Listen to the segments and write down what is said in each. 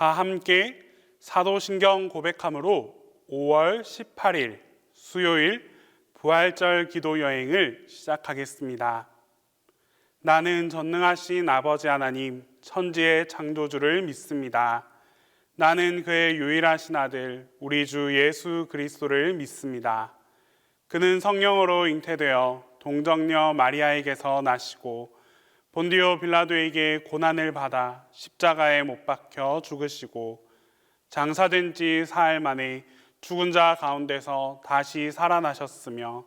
다 함께 사도신경 고백함으로 5월 18일 수요일 부활절 기도 여행을 시작하겠습니다. 나는 전능하신 아버지 하나님 천지의 창조주를 믿습니다. 나는 그의 유일하신 아들 우리 주 예수 그리스도를 믿습니다. 그는 성령으로 잉태되어 동정녀 마리아에게서 나시고 본디오 빌라도에게 고난을 받아 십자가에 못 박혀 죽으시고 장사된 지 사흘 만에 죽은 자 가운데서 다시 살아나셨으며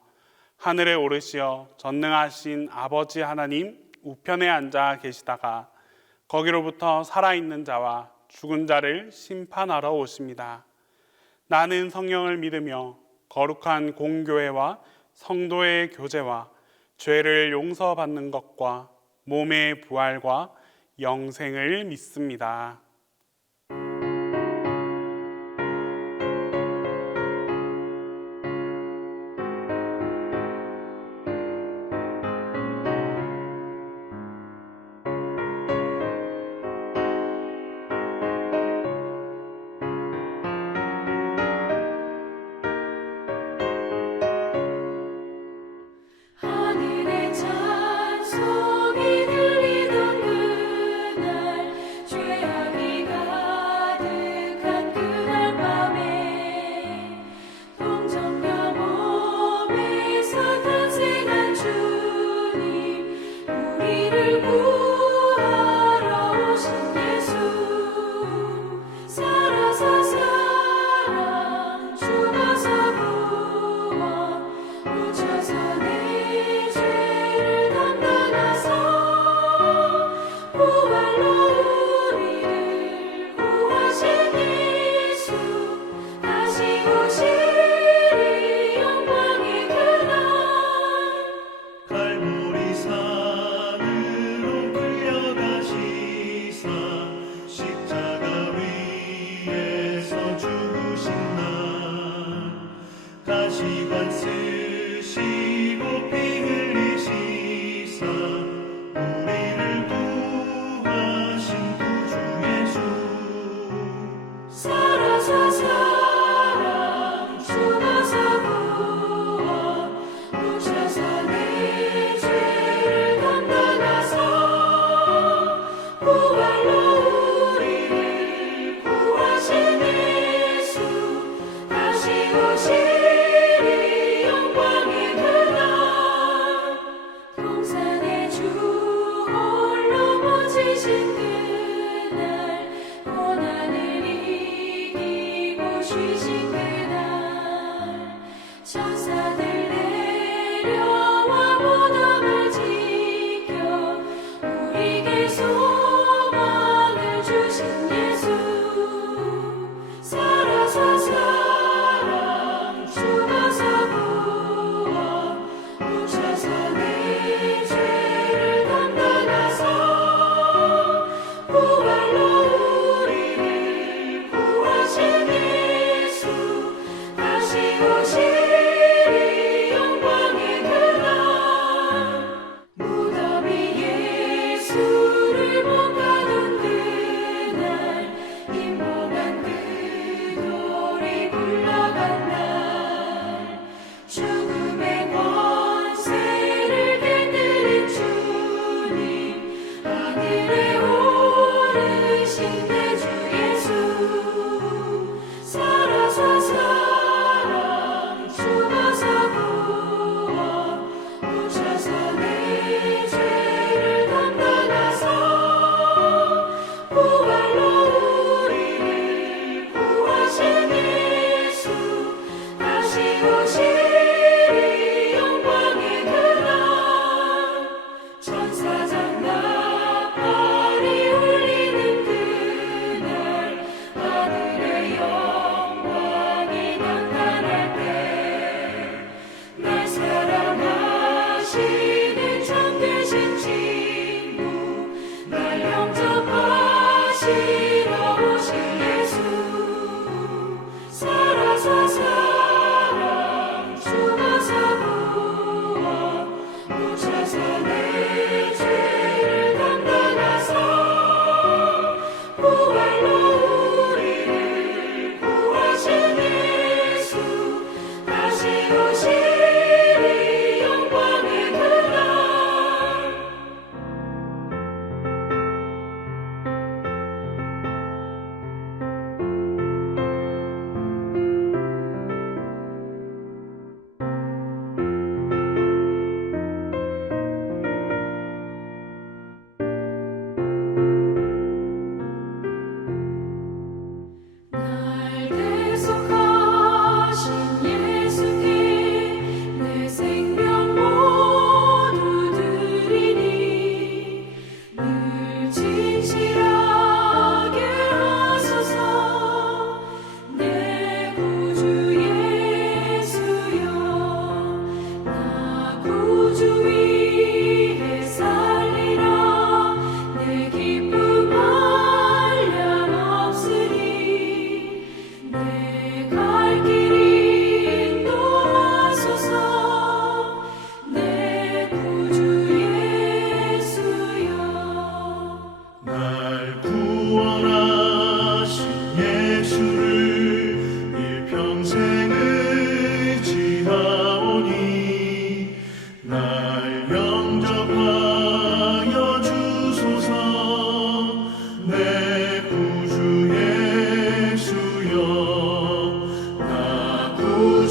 하늘에 오르시어 전능하신 아버지 하나님 우편에 앉아 계시다가 거기로부터 살아있는 자와 죽은 자를 심판하러 오십니다. 나는 성령을 믿으며 거룩한 공교회와 성도의 교제와 죄를 용서받는 것과 몸의 부활과 영생을 믿습니다.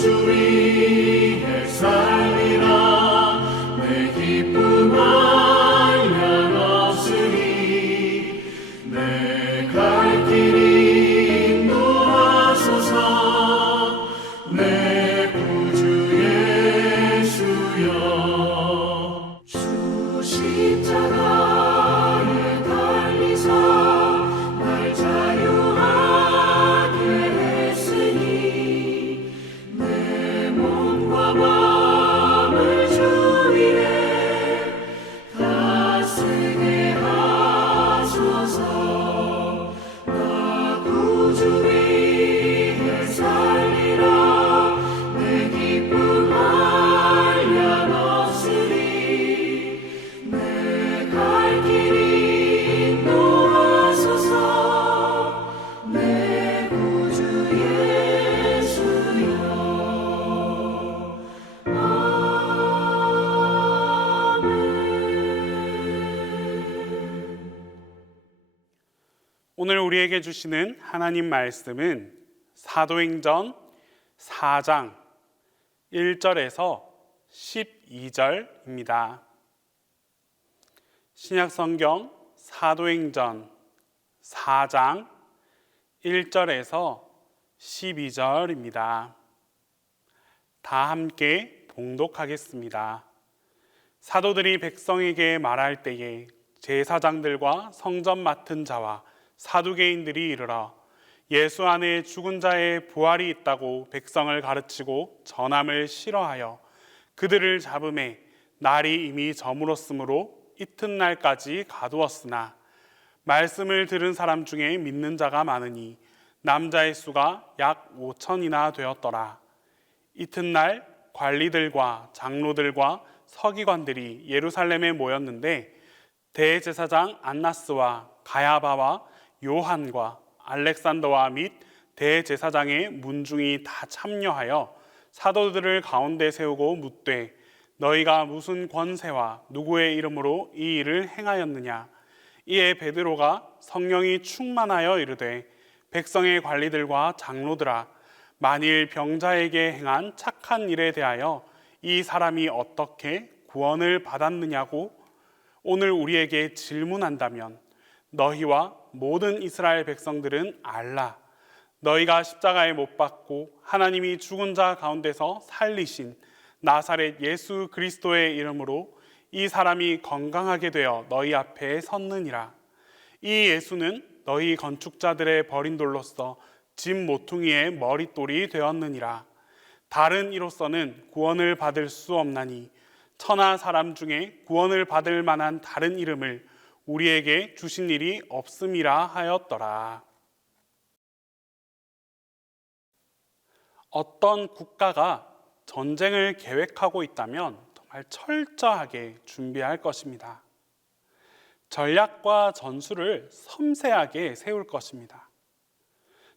구주 위에 살리라. 내 기쁨 한량 없으리. 내 갈 길이 인도하소서. 내 구주 예수여. 주 십자가에 달리사 날 자유하게 했으니 내 몸과 마음을 주 위에 다 쓰게 하소서. 나 구주 위에 살리라. 내 기쁨 한량 없으리. 내 갈 길이 인도하소서. 내 구주 예수여. 오늘 우리에게 주시는 하나님 말씀은 사도행전 4장 1절에서 12절입니다. 신약성경 사도행전 4장 1절에서 12절입니다. 다 함께 봉독하겠습니다. 사도들이 백성에게 말할 때에 제사장들과 성전 맡은 자와 사두개인들이 이르러 예수 안에 죽은 자의 부활이 있다고 백성을 가르치고 전함을 싫어하여 그들을 잡음에 날이 이미 저물었으므로 이튿날까지 가두었으나 말씀을 들은 사람 중에 믿는 자가 많으니 남자의 수가 약 5천이나 되었더라. 이튿날 관리들과 장로들과 서기관들이 예루살렘에 모였는데 대제사장 안나스와 가야바와 요한과 알렉산더와 및 대제사장의 문중이 다 참여하여 사도들을 가운데 세우고 묻되 너희가 무슨 권세와 누구의 이름으로 이 일을 행하였느냐. 이에 베드로가 성령이 충만하여 이르되 백성의 관리들과 장로들아, 만일 병자에게 행한 착한 일에 대하여 이 사람이 어떻게 구원을 받았느냐고 오늘 우리에게 질문한다면 너희와 모든 이스라엘 백성들은 알라. 너희가 십자가에 못 박고 하나님이 죽은 자 가운데서 살리신 나사렛 예수 그리스도의 이름으로 이 사람이 건강하게 되어 너희 앞에 섰느니라. 이 예수는 너희 건축자들의 버린 돌로서 집 모퉁이의 머릿돌이 되었느니라. 다른 이로서는 구원을 받을 수 없나니 천하 사람 중에 구원을 받을 만한 다른 이름을 우리에게 주신 일이 없음이라 하였더라. 어떤 국가가 전쟁을 계획하고 있다면 정말 철저하게 준비할 것입니다. 전략과 전술을 섬세하게 세울 것입니다.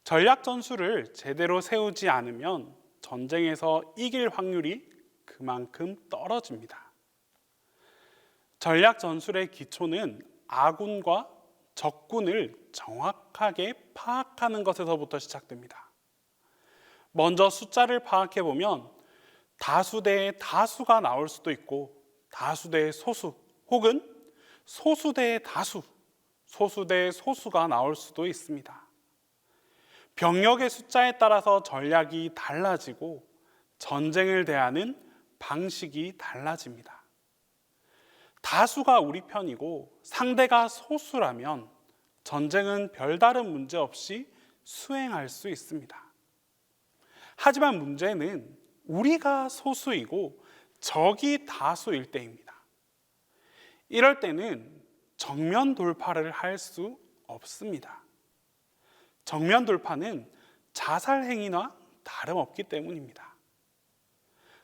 전략 전술을 제대로 세우지 않으면 전쟁에서 이길 확률이 그만큼 떨어집니다. 전략 전술의 기초는 아군과 적군을 정확하게 파악하는 것에서부터 시작됩니다. 먼저 숫자를 파악해 보면 다수 대 다수가 나올 수도 있고 다수 대 소수 혹은 소수 대 다수, 소수 대 소수가 나올 수도 있습니다. 병력의 숫자에 따라서 전략이 달라지고 전쟁을 대하는 방식이 달라집니다. 다수가 우리 편이고 상대가 소수라면 전쟁은 별다른 문제 없이 수행할 수 있습니다. 하지만 문제는 우리가 소수이고 적이 다수일 때입니다. 이럴 때는 정면 돌파를 할 수 없습니다. 정면 돌파는 자살 행위나 다름없기 때문입니다.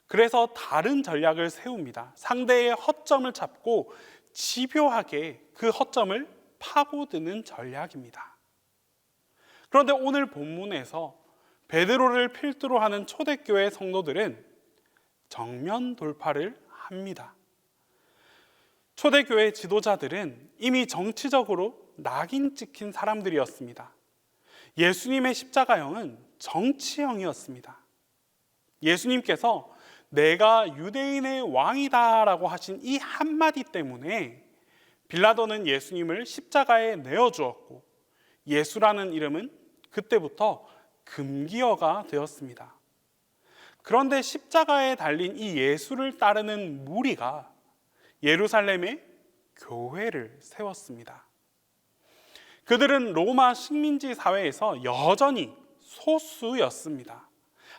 그래서 다른 전략을 세웁니다. 상대의 허점을 잡고 집요하게 그 허점을 파고드는 전략입니다. 그런데 오늘 본문에서 베드로를 필두로 하는 초대교회 성도들은 정면 돌파를 합니다. 초대교회 지도자들은 이미 정치적으로 낙인 찍힌 사람들이었습니다. 예수님의 십자가형은 정치형이었습니다. 예수님께서 내가 유대인의 왕이다라고 하신 이 한마디 때문에 빌라도는 예수님을 십자가에 내어주었고 예수라는 이름은 그때부터 금기어가 되었습니다. 그런데 십자가에 달린 이 예수를 따르는 무리가 예루살렘에 교회를 세웠습니다. 그들은 로마 식민지 사회에서 여전히 소수였습니다.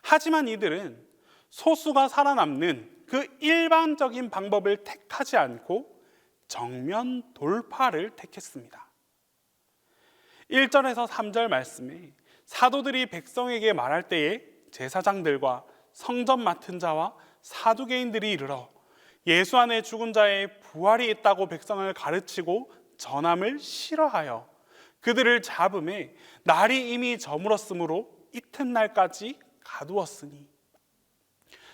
하지만 이들은 소수가 살아남는 그 일반적인 방법을 택하지 않고 정면 돌파를 택했습니다. 1절에서 3절 말씀에 사도들이 백성에게 말할 때에 제사장들과 성전 맡은 자와 사두개인들이 이르러 예수 안에 죽은 자의 부활이 있다고 백성을 가르치고 전함을 싫어하여 그들을 잡음에 날이 이미 저물었으므로 이튿날까지 가두었으니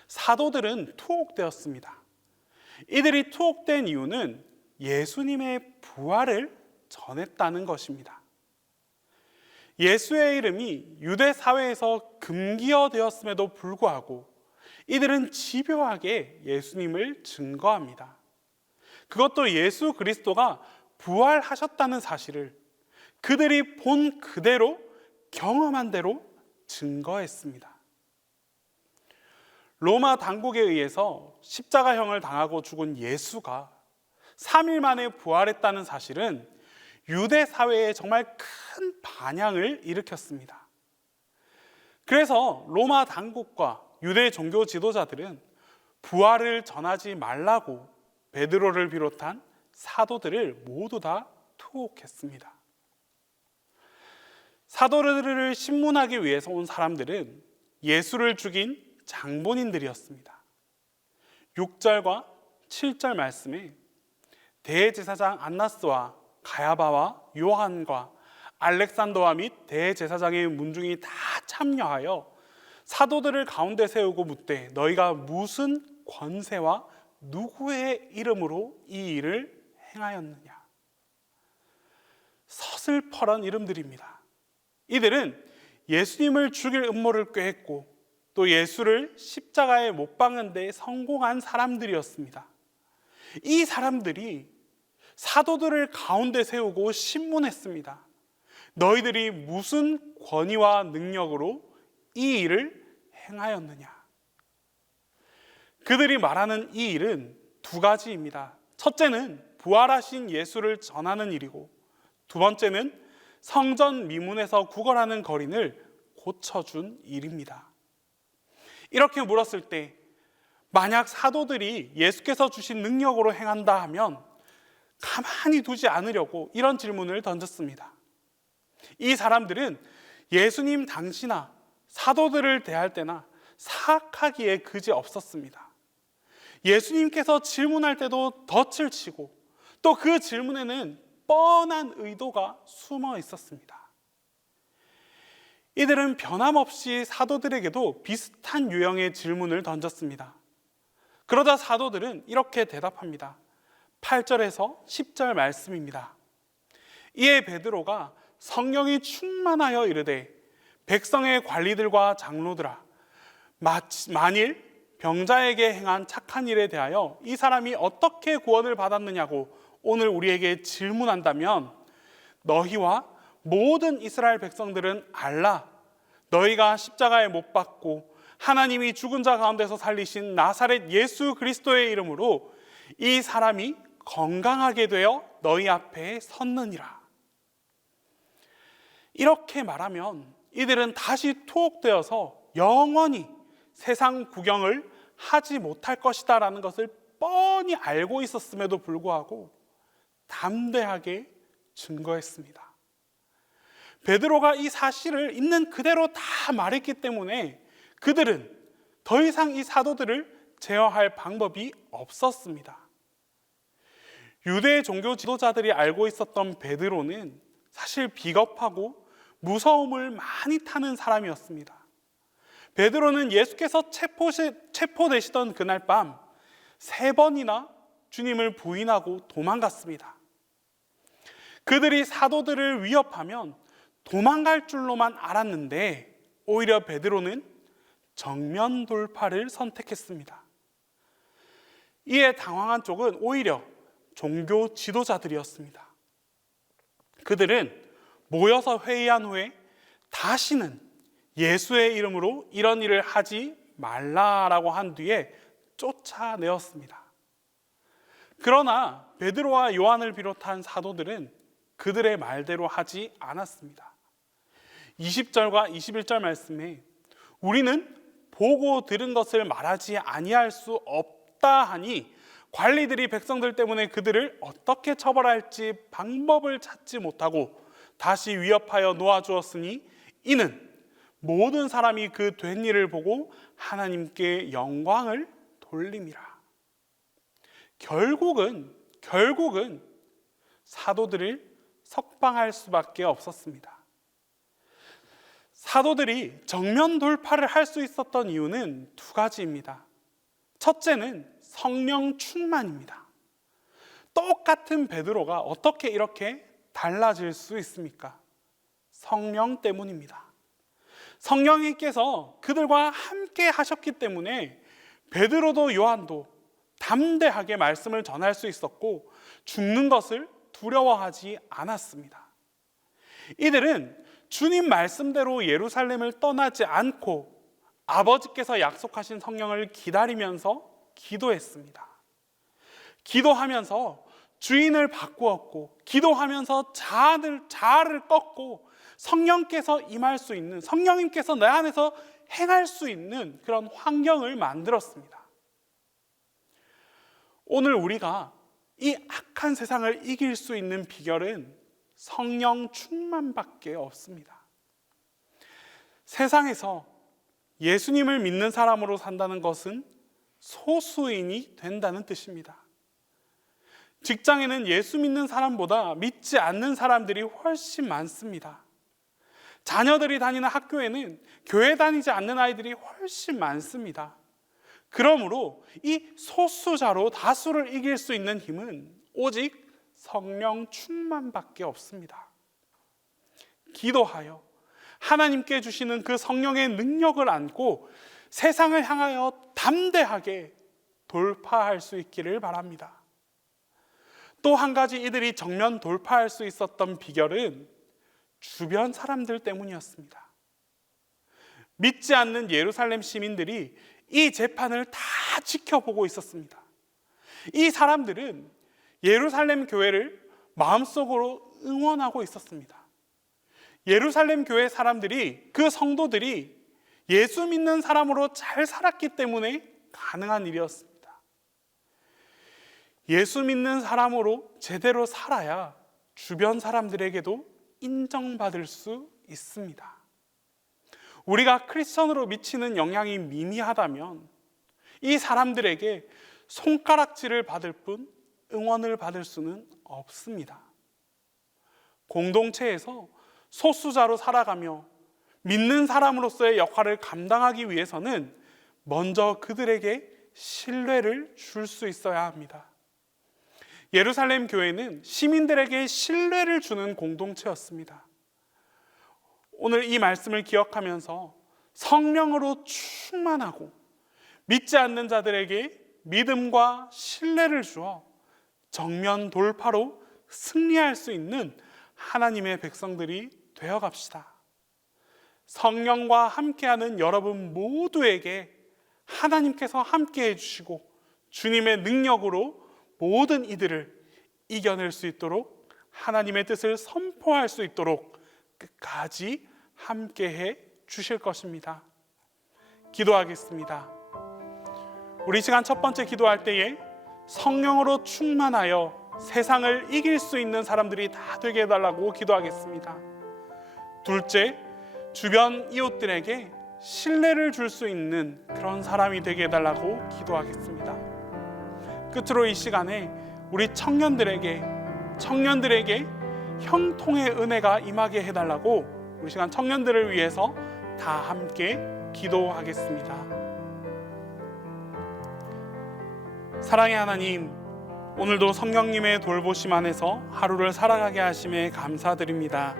사도들은 투옥되었습니다. 이들이 투옥된 이유는 예수님의 부활을 전했다는 것입니다. 예수의 이름이 유대 사회에서 금기어 되었음에도 불구하고 이들은 집요하게 예수님을 증거합니다. 그것도 예수 그리스도가 부활하셨다는 사실을 그들이 본 그대로 경험한 대로 증거했습니다. 로마 당국에 의해서 십자가형을 당하고 죽은 예수가 3일 만에 부활했다는 사실은 유대 사회에 정말 큰 반향을 일으켰습니다. 그래서 로마 당국과 유대 종교 지도자들은 부활을 전하지 말라고 베드로를 비롯한 사도들을 모두 다 투옥했습니다. 사도들을 신문하기 위해서 온 사람들은 예수를 죽인 장본인들이었습니다. 6절과 7절 말씀에 대제사장 안나스와 가야바와 요한과 알렉산더와 및 대제사장의 문중이 다 참여하여 사도들을 가운데 세우고 묻되 너희가 무슨 권세와 누구의 이름으로 이 일을 행하였느냐. 서슬퍼런 이름들입니다. 이들은 예수님을 죽일 음모를 꾀했고 또 예수를 십자가에 못 박는 데 성공한 사람들이었습니다. 이 사람들이 사도들을 가운데 세우고 신문했습니다. 너희들이 무슨 권위와 능력으로 이 일을 행하였느냐. 그들이 말하는 이 일은 두 가지입니다. 첫째는 부활하신 예수를 전하는 일이고 두 번째는 성전 미문에서 구걸하는 거린을 고쳐준 일입니다. 이렇게 물었을 때 만약 사도들이 예수께서 주신 능력으로 행한다 하면 가만히 두지 않으려고 이런 질문을 던졌습니다. 이 사람들은 예수님 당시나 사도들을 대할 때나 사악하기에 그지 없었습니다. 예수님께서 질문할 때도 덫을 치고 또 그 질문에는 뻔한 의도가 숨어 있었습니다. 이들은 변함없이 사도들에게도 비슷한 유형의 질문을 던졌습니다. 그러자 사도들은 이렇게 대답합니다. 8절에서 10절 말씀입니다. 이에 베드로가 성령이 충만하여 이르되 백성의 관리들과 장로들아 만일 병자에게 행한 착한 일에 대하여 이 사람이 어떻게 구원을 받았느냐고 오늘 우리에게 질문한다면 너희와 모든 이스라엘 백성들은 알라. 너희가 십자가에 못 박고 하나님이 죽은 자 가운데서 살리신 나사렛 예수 그리스도의 이름으로 이 사람이 건강하게 되어 너희 앞에 섰느니라. 이렇게 말하면 이들은 다시 투옥되어서 영원히 세상 구경을 하지 못할 것이다 라는 것을 뻔히 알고 있었음에도 불구하고 담대하게 증거했습니다. 베드로가 이 사실을 있는 그대로 다 말했기 때문에 그들은 더 이상 이 사도들을 제어할 방법이 없었습니다. 유대 종교 지도자들이 알고 있었던 베드로는 사실 비겁하고 무서움을 많이 타는 사람이었습니다. 베드로는 예수께서 체포되시던 그날 밤 3번이나 주님을 부인하고 도망갔습니다. 그들이 사도들을 위협하면 도망갈 줄로만 알았는데 오히려 베드로는 정면 돌파를 선택했습니다. 이에 당황한 쪽은 오히려 종교 지도자들이었습니다. 그들은 모여서 회의한 후에 다시는 예수의 이름으로 이런 일을 하지 말라라고 한 뒤에 쫓아내었습니다. 그러나 베드로와 요한을 비롯한 사도들은 그들의 말대로 하지 않았습니다. 20절과 21절 말씀에 우리는 보고 들은 것을 말하지 아니할 수 없다 하니 관리들이 백성들 때문에 그들을 어떻게 처벌할지 방법을 찾지 못하고 다시 위협하여 놓아주었으니 이는 모든 사람이 그 된 일을 보고 하나님께 영광을 돌림이라. 결국은 사도들을 석방할 수밖에 없었습니다. 사도들이 정면 돌파를 할 수 있었던 이유는 두 가지입니다. 첫째는 성령 충만입니다. 똑같은 베드로가 어떻게 이렇게 달라질 수 있습니까? 성령 때문입니다. 성령님께서 그들과 함께 하셨기 때문에 베드로도 요한도 담대하게 말씀을 전할 수 있었고 죽는 것을 두려워하지 않았습니다. 이들은 주님 말씀대로 예루살렘을 떠나지 않고 아버지께서 약속하신 성령을 기다리면서 기도했습니다. 기도하면서 주인을 바꾸었고 기도하면서 자아를 꺾고 성령께서 임할 수 있는, 성령님께서 내 안에서 행할 수 있는 그런 환경을 만들었습니다. 오늘 우리가 이 악한 세상을 이길 수 있는 비결은 성령 충만밖에 없습니다. 세상에서 예수님을 믿는 사람으로 산다는 것은 소수인이 된다는 뜻입니다. 직장에는 예수 믿는 사람보다 믿지 않는 사람들이 훨씬 많습니다. 자녀들이 다니는 학교에는 교회 다니지 않는 아이들이 훨씬 많습니다. 그러므로 이 소수자로 다수를 이길 수 있는 힘은 오직 성령 충만밖에 없습니다. 기도하여 하나님께 주시는 그 성령의 능력을 안고 세상을 향하여 담대하게 돌파할 수 있기를 바랍니다. 또 한 가지 이들이 정면 돌파할 수 있었던 비결은 주변 사람들 때문이었습니다. 믿지 않는 예루살렘 시민들이 이 재판을 다 지켜보고 있었습니다. 이 사람들은 예루살렘 교회를 마음속으로 응원하고 있었습니다. 예루살렘 교회 사람들이, 그 성도들이 예수 믿는 사람으로 잘 살았기 때문에 가능한 일이었습니다. 예수 믿는 사람으로 제대로 살아야 주변 사람들에게도 인정받을 수 있습니다. 우리가 크리스천으로 미치는 영향이 미미하다면 이 사람들에게 손가락질을 받을 뿐 응원을 받을 수는 없습니다. 공동체에서 소수자로 살아가며 믿는 사람으로서의 역할을 감당하기 위해서는 먼저 그들에게 신뢰를 줄 수 있어야 합니다. 예루살렘 교회는 시민들에게 신뢰를 주는 공동체였습니다. 오늘 이 말씀을 기억하면서 성령으로 충만하고 믿지 않는 자들에게 믿음과 신뢰를 주어 정면 돌파로 승리할 수 있는 하나님의 백성들이 되어 갑시다. 성령과 함께하는 여러분 모두에게 하나님께서 함께해 주시고 주님의 능력으로 모든 이들을 이겨낼 수 있도록 하나님의 뜻을 선포할 수 있도록 끝까지 함께해 주실 것입니다. 기도하겠습니다. 우리 시간 첫 번째 기도할 때에 성령으로 충만하여 세상을 이길 수 있는 사람들이 다 되게 해달라고 기도하겠습니다. 둘째, 주변 이웃들에게 신뢰를 줄 수 있는 그런 사람이 되게 해달라고 기도하겠습니다. 끝으로 이 시간에 우리 청년들에게 형통의 은혜가 임하게 해달라고 우리 시간 청년들을 위해서 다 함께 기도하겠습니다. 사랑의 하나님, 오늘도 성령님의 돌보심 안에서 하루를 살아가게 하심에 감사드립니다.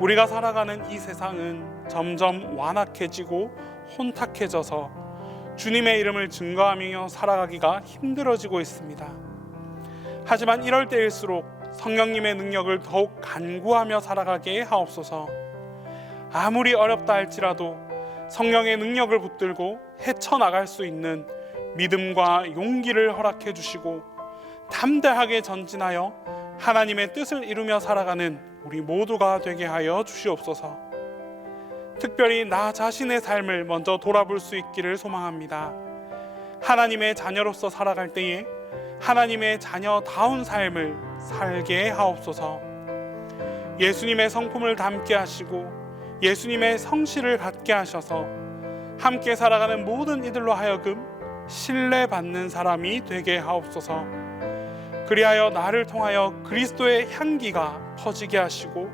우리가 살아가는 이 세상은 점점 완악해지고 혼탁해져서 주님의 이름을 증거하며 살아가기가 힘들어지고 있습니다. 하지만 이럴 때일수록 성령님의 능력을 더욱 간구하며 살아가게 하옵소서. 아무리 어렵다 할지라도 성령의 능력을 붙들고 헤쳐나갈 수 있는 믿음과 용기를 허락해 주시고 담대하게 전진하여 하나님의 뜻을 이루며 살아가는 우리 모두가 되게 하여 주시옵소서. 특별히 나 자신의 삶을 먼저 돌아볼 수 있기를 소망합니다. 하나님의 자녀로서 살아갈 때에 하나님의 자녀다운 삶을 살게 하옵소서. 예수님의 성품을 담게 하시고 예수님의 성실을 갖게 하셔서 함께 살아가는 모든 이들로 하여금 신뢰받는 사람이 되게 하옵소서. 그리하여 나를 통하여 그리스도의 향기가 퍼지게 하시고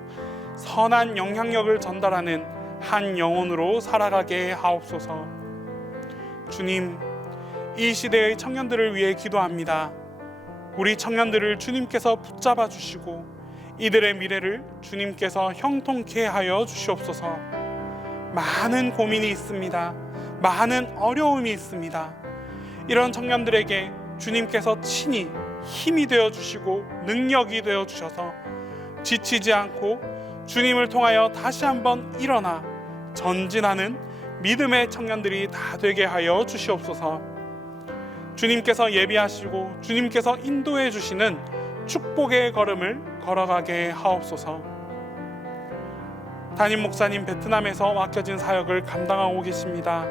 선한 영향력을 전달하는 한 영혼으로 살아가게 하옵소서. 주님, 이 시대의 청년들을 위해 기도합니다. 우리 청년들을 주님께서 붙잡아 주시고 이들의 미래를 주님께서 형통케 하여 주시옵소서. 많은 고민이 있습니다. 많은 어려움이 있습니다. 이런 청년들에게 주님께서 친히 힘이 되어 주시고 능력이 되어 주셔서 지치지 않고 주님을 통하여 다시 한번 일어나 전진하는 믿음의 청년들이 다 되게 하여 주시옵소서. 주님께서 예비하시고 주님께서 인도해 주시는 축복의 걸음을 걸어가게 하옵소서. 담임 목사님 베트남에서 맡겨진 사역을 감당하고 계십니다.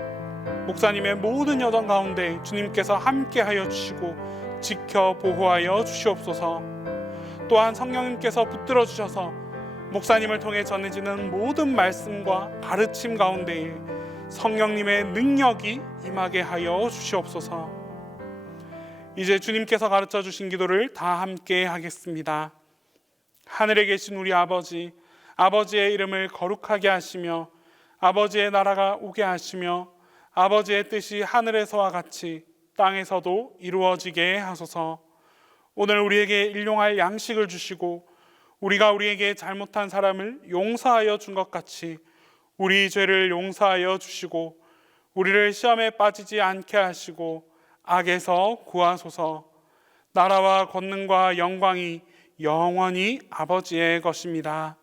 목사님의 모든 여정 가운데 주님께서 함께하여 주시고 지켜 보호하여 주시옵소서. 또한 성령님께서 붙들어 주셔서 목사님을 통해 전해지는 모든 말씀과 가르침 가운데에 성령님의 능력이 임하게 하여 주시옵소서. 이제 주님께서 가르쳐 주신 기도를 다 함께 하겠습니다. 하늘에 계신 우리 아버지, 아버지의 이름을 거룩하게 하시며 아버지의 나라가 오게 하시며 아버지의 뜻이 하늘에서와 같이 땅에서도 이루어지게 하소서. 오늘 우리에게 일용할 양식을 주시고 우리가 우리에게 잘못한 사람을 용서하여 준 것 같이 우리 죄를 용서하여 주시고 우리를 시험에 빠지지 않게 하시고 악에서 구하소서. 나라와 권능과 영광이 영원히 아버지의 것입니다.